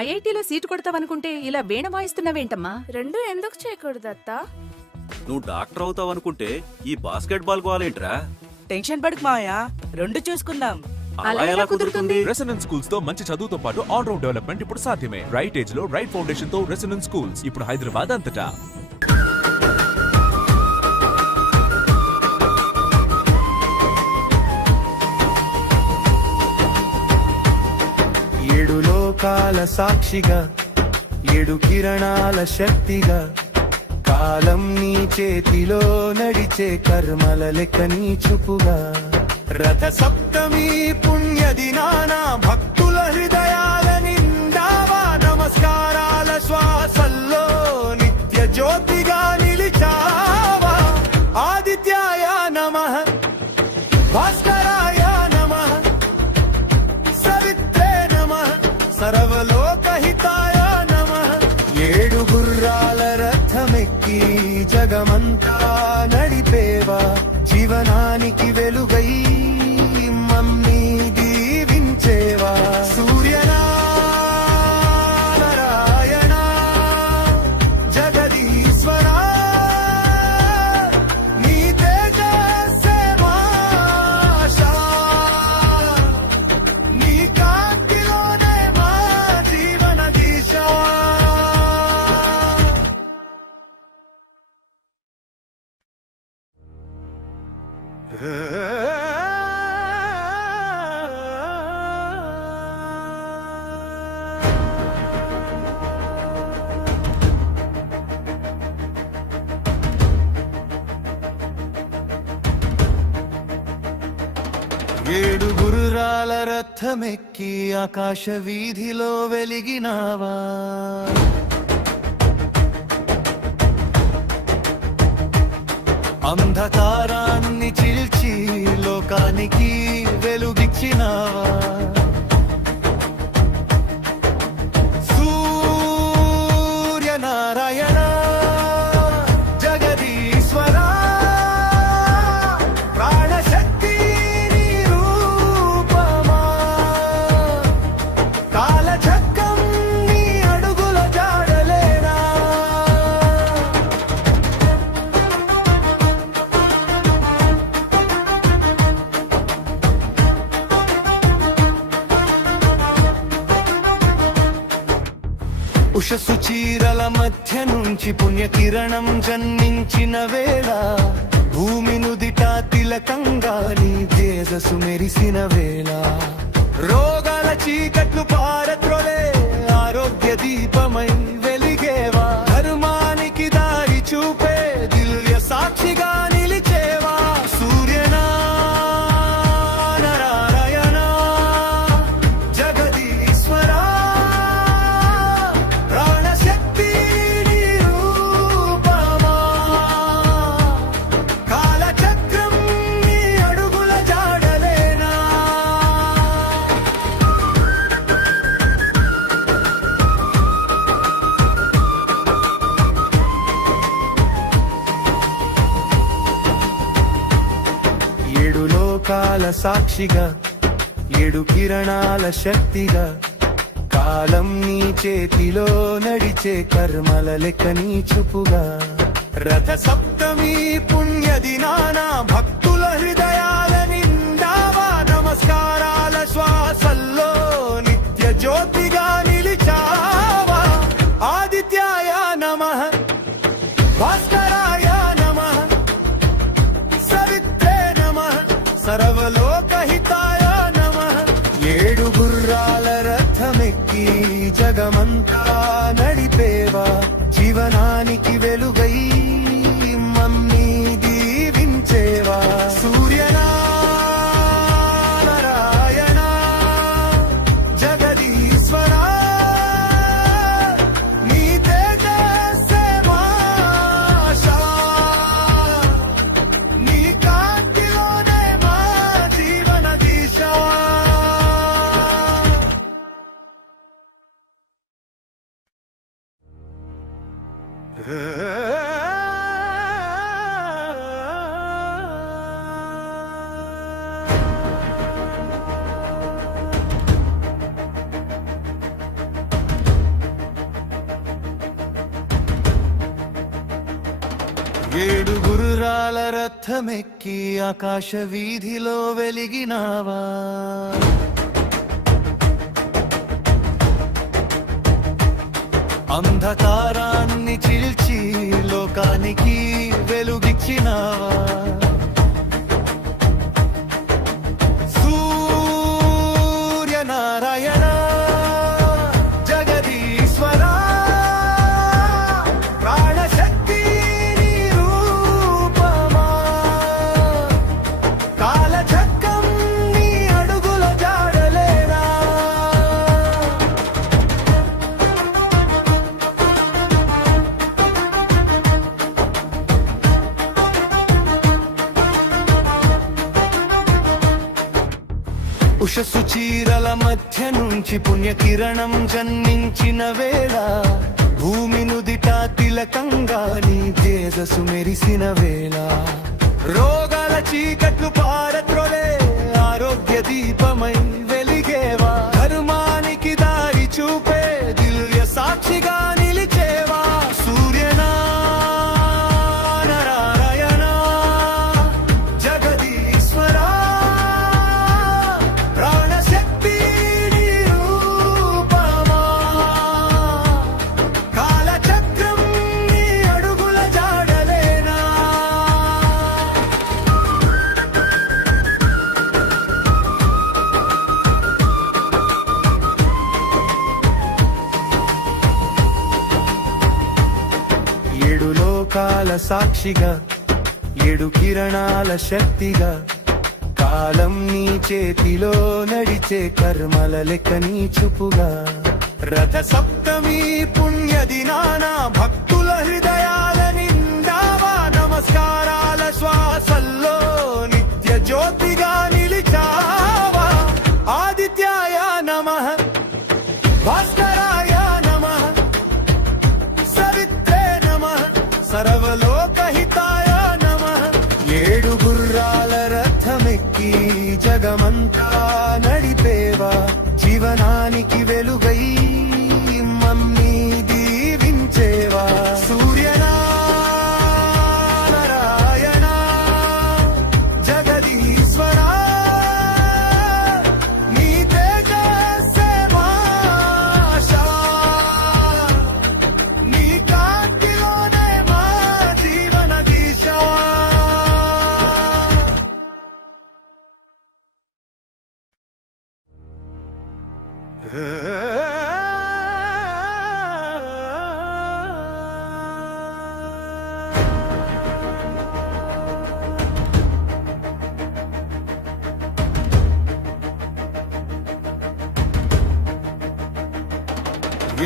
ఐఐటీలో seat కొడతావనుకుంటే ఇలా వీణ వాయిస్తున్నావేంటమ్మా? రెండు ఎందుకు చేయకూడదు అత్తా? నువ్వు డాక్టర్ అవుతావు అనుకుంటే ఈ బాస్కెట్ బాల్ గోలేంట్రా? టెన్షన్ పడకు మాయా, రెండు చూసుకుందాం. అలా ఎలా కుదురుతుంది? రెసిడెన్స్ స్కూల్స్ తో మంచి చదువుతో పాటు ఆల్ రౌండ్ డెవలప్మెంట్ ఇప్పుడు సాధ్యమే. రైట్ ఏజ్ లో రైట్ ఫౌండేషన్ తో రెసిడెన్స్ స్కూల్స్ ఇప్పుడు హైదరాబాద్ అంతటా. ఏడు లోకాల సాక్షిగా, ఏడు కిరణాల శక్తిగా, కాలం నీ చేతిలో నడిచే కర్మల లెక్క నీ చూపుగా, రథ సప్తమి పుణ్య దినాన భక్తుల హృదయాల నిండావా, నమస్కారాల శ్వాసల్లో నిత్య జ్యోతిగా నిలిచావా. ఆదిత్యాయ నమః, భాస్కరాయ నమః, సవిత్రే నమః, సర్వలోకహితాయ నమః. ఏడు గుర్రాల రథమెక్కి జగమంతా నడిపేవా, జీవనానికి వెలుగై మమ్మీ దీవించేవా. సూర్యనారాయణ జగదీశ్వరా, నీ తేజస్సే మా ఆశా, నీ కాంతిలోనే మా జీవన దిశ. ఏడు గుర్రాల రథమెక్కి ఆకాశ వీధిలో వెలిగినావా, అంధకారాన్ని చీల్చి లోకానికి వెలుగిచ్చినావా. సూర్యనారాయణ జగదీశ్వరా, ప్రాణశక్తి నీ రూపమా, కాలచక్రం నీ అడుగుల జాడలేనా. ఉషస్సు చీరల మధ్య నుంచి పుణ్యకిరణం జన్మించిన వేళ, భూమి నుదిట తిలకంగా నీ తేజస్సు మెరిసిన వేళ, రోగాల చీకట్లు పారత్రోలే ఆరోగ్య దీపమై వెలిగేవా, ధర్మానికి దారి చూపే దివ్య సాక్షిగా నిలిచేవా. సూర్యనారాయణ జగదీశ్వరా, ప్రాణశక్తి నీ రూపమా, కాలచక్రం నీ అడుగుల జాడలేనా. ఏడు లోకాల సాక్షిగా, ఏడు కిరణాల శక్తిగా, కాలం నీ చేతిలో నడిచే కర్మల లెక్క నీ చూపుగా, రథ సప్తమి పుణ్య దినాన భక్తుల హృదయాల నిండావా, నమస్కారాల శ్వాసల్లో నిత్య జ్యోతిగా నిలిచావా. ఆదిత్యాయ నమః, భాస్కరాయ నమః, సవిత్రే నమః, సర్వలోకహితాయ నమః. ఏడు గుర్రాల రథమెక్కి జగమంతా నడిపేవా, జీవనానికి వెలుగై మమ్మీ దీవించేవా. సూర్యనారాయణ జగదీశ్వరా, నీ తేజస్సే మా ఆశా, నీ కాంతిలోనే మా జీవన దిశ. ఏడు గుర్రాల రథమెక్కి ఆకాశ వీధిలో వెలిగినావా అంధకారాన్ని చీల్చి లోకానికి వెలుగిచ్చినావా సూర్యనారాయణ జగదీశ్వరా ప్రాణశక్తి నీ రూపమా కాలచక్రం నీ అడుగుల జాడలేనా ఉషస్సు చీరల మధ్య నుంచి పుణ్యకిరణం జన్మించిన వేళ భూమి నుదిట తిలకంగా నీ తేజస్సు మెరిసిన వేళ రోగాల చీకట్లు పారత్రొలే ఆరోగ్య దీపమై వెలిగేవా ధర్మానికి దారి చూపే దివ్య సాక్షిగా నిలిచేవా సూర్యనారాయణ జగదీశ్వరా ప్రాణశక్తి నీ రూపమా కాలచక్రం నీ అడుగుల జాడలేనా ఏడు లోకాల సాక్షిగా ఏడు కిరణాల శక్తిగా కాలం నీ చేతిలో నడిచే కర్మల లెక్క నీ చూపుగా రథ సప్తమి పుణ్య దినాన భక్తుల హృదయాల నిండావా నమస్కారాల శ్వాసల్లో నిత్య జ్యోతిగా నిలిచావా ఆదిత్యాయ నమః భాస్కరాయ నమః సవిత్రే నమః సర్వలోకహితాయ నమః ఏడు గుర్రాల రథమెక్కి జగమంతా నడిపేవా జీవనానికి వెలుగై మమ్మీ దీవించేవా సూర్యనారాయణ జగదీశ్వరా నీ తేజస్సే మా ఆశా నీ కాంతిలోనే మా జీవన దిశ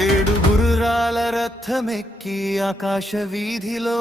ఏడు గుర్రాల రథమెక్కి ఆకాశ వీధిలో